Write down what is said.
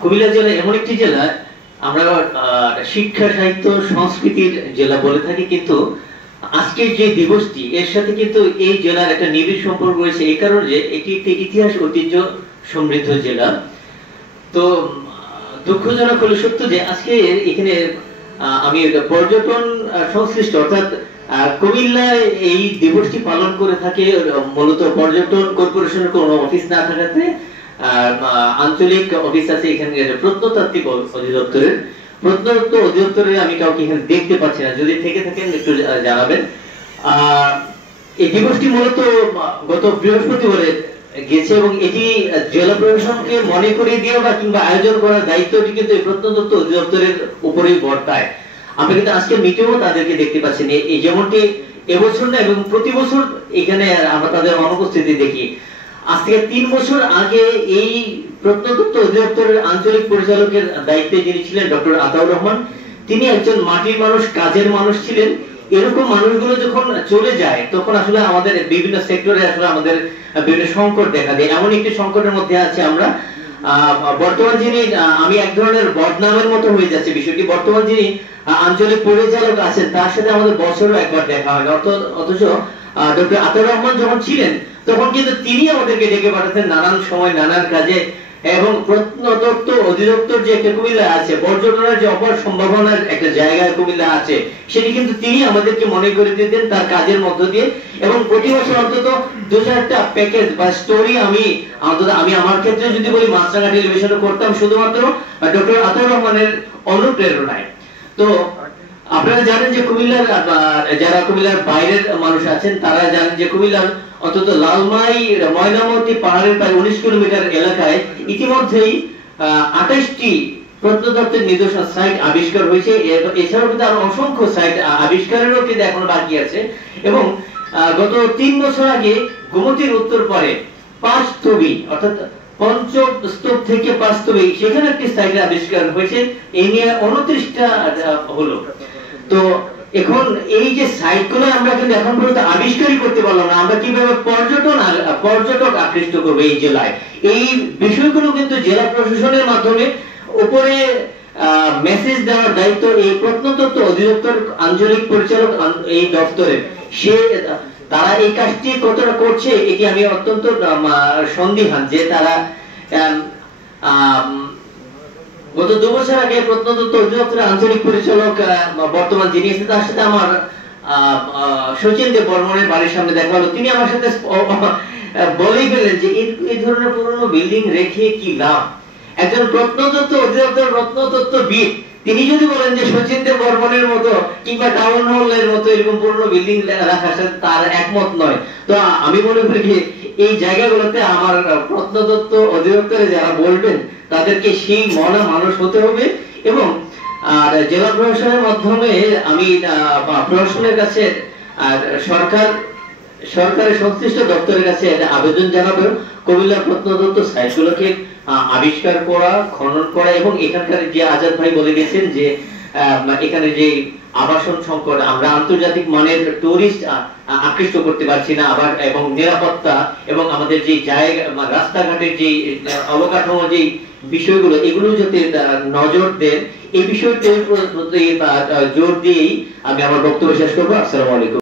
কুমিল্লা জেলা এমন একটি জেলা, আমরা শিক্ষা সাহিত্য সংস্কৃতির জেলা বলে থাকি, কিন্তু আজকের যে দিবসটি এর সাথে কিন্তু এই জেলার একটা নিবিড় সম্পর্ক রয়েছে, এই কারণে যে এটি একটি ইতিহাস ঐতিহ্য সমৃদ্ধ জেলা। তো দুঃখজনক হলো সত্য যে আজকে এখানে আমি পর্যটন সংশ্লিষ্ট অর্থাৎ কুমিল্লায় এই দিবসটি পালন করে থাকে মূলত পর্যটন কর্পোরেশনের কোনো অফিস না থাকাতে আঞ্চলিক অফিস আছে এখানে প্রত্নতাত্ত্বিক অধিদপ্তরের। প্রত্নতত্ত্ব অধিদপ্তরে আমি কাউকে এখানে দেখতে পাচ্ছি না, যদি থেকে থাকেন একটু জানাবেন। এই দিবসটি মূলত গত বৃহস্পতিবারে গেছে এবং এটি জেলা প্রশাসনকে মনে করিয়ে দেওয়া বা কিংবা আয়োজন করার দায়িত্বটি কিন্তু এই প্রত্নতত্ত্ব অধিদপ্তরের উপরেই বর্তায়। আমরা কিন্তু আজকে মিটিংও তাদেরকে দেখতে পাচ্ছি না, এই যেমনটি এবছর না এবং প্রতি বছর এখানে আমরা তাদের অনুপস্থিতি দেখি। আজ থেকে 3 বছর আগে এই প্রত্নতত্ত্ব অধিদপ্তরের আঞ্চলিক পরিচালকের দায়িত্বে যিনি ছিলেন ডক্টর আতাউর রহমান, তিনি একজন মাটির মানুষ, কাজের মানুষ ছিলেন। এরকম মানুষগুলো যখন চলে যায় তখন আসলে আমাদের বিভিন্ন সেক্টরে আসলে আমাদের বিভিন্ন সংকট দেখা দেয়। এমন একটি সংকটের মধ্যে আছে আমরা। বর্তমান যিনি, আমি এক ধরনের বদনামের মতো হয়ে যাচ্ছে বিষয়টি, বর্তমান যিনি আঞ্চলিক পরিচালক আছেন তার সাথে আমাদের বছরও একবার দেখা হয় না। অথচ ডক্টর আতাউর রহমান যখন ছিলেন তখন কিন্তু তিনি আমাদেরকে ডেকে পাঠাতেন নানান সময় নানান কাজে। এবং প্রত্নতত্ত্ব অধিদপ্তর যে একটা কুমিল্লা আছে, পর্যটনের যে অপার সম্ভাবনার একটা জায়গা কুমিল্লা আছে, সেটি কিন্তু তিনি আমাদেরকে মনে করে দিতেন তার কাজের মধ্য দিয়ে। এবং প্রতি বছর অন্তত 2-4টা প্যাকেজ বা স্টোরি আমি আমার ক্ষেত্রে যদি বলি মাছরাঙা টেলিভিশনে করতাম শুধুমাত্র ডক্টর আতাউর রহমানের অনুপ্রেরণায়। তো আপনারা জানেন যে কুমিল্লার যারা কুমিল্লার বাইরের মানুষ আছেন তারা জানেন যে কুমিল্লার অন্তত লালমাই ময়নামতি পাহাড়ের প্রায় 19 কিলোমিটার এলাকায় ইতিমধ্যেই 28টি প্রত্নতত্ত্বের নিদর্শন সাইট আবিষ্কার হয়েছে। এছাড়াও কিন্তু আরো অসংখ্য সাইট আবিষ্কারেরও কিন্তু এখনো বাকি আছে। এবং গত 3 বছর আগে গোমতীর উত্তর পারে 5 স্তবী অর্থাৎ পঞ্চস্তব থেকে 5 স্তবী সেখানে একটি সাইট আবিষ্কার হয়েছে। এই নিয়ে 29টা হলো। তো এখন এই যে সাইটগুলো আমরা কিন্তু এখন পর্যন্ত আবিষ্কারই করতে পারলাম না, আমরা কিভাবে পর্যটক আকৃষ্ট করবো এই জেলায়, এই বিষয়গুলো কিন্তু জেলা প্রশাসনের মাধ্যমে উপরে মেসেজ দেওয়ার দায়িত্ব এই প্রত্নতত্ত্ব অধিদপ্তর আঞ্চলিক পরিচালক এই দপ্তরের। তারা এই কাজটি কতটা করছে এটি আমি অত্যন্ত সন্দিহান যে তারা গত 2 বছর আগে প্রত্নতত্ত্ব অধিদপ্তরের আঞ্চলিক পরিচালক বর্তমান যিনি আছেন তার সাথে আমার শচীন দেব বর্মনের বাড়ির সামনে দেখা হলো। তিনি আমার সাথে বলেই ফেললেন যে এই ধরনের পুরনো বিল্ডিং রেখে কি লাভ। একজন প্রত্নতত্ত্ব অধিদপ্তর প্রত্নতত্ত্ববিদ তিনি যদি বলেন যে শচীন দেব বর্মনের মতো কিংবা টাউন হলের মতো এরকম পুরনো বিল্ডিং রাখার সাথে তার একমত নয়। তো আমি মনে করি যে এই জায়গাগুলোতে আমার প্রত্নতত্ত্ব অধিদপ্তরে যারা বলবেন তাদেরকে সেই মনা মানুষ হতে হবে। এবং জেলা প্রশাসনের মাধ্যমে আমি প্রশাসনের কাছে সরকারের সংশ্লিষ্ট দপ্তরের কাছে আবেদন জানাবো কুমিল্লা প্রত্নতত্ত্ব সাইটগুলোকে আবিষ্কার করা, খনন করা এবং এখানকার যে আজাদ ভাই বলে গেছেন যে এখানে যে আবাসন সংকট, আমরা আন্তর্জাতিক মানের টুরিস্ট আকৃষ্ট করতে পারছি না, আবার এবং নিরাপত্তা এবং আমাদের যে জায়গা রাস্তাঘাটের যে অবকাঠামো যে বিষয়গুলো এগুলো যাতে নজর দেন, এই বিষয়টির প্রতি জোর দিয়েই আমি আমার বক্তব্য শেষ করবো। আসসালামু আলাইকুম।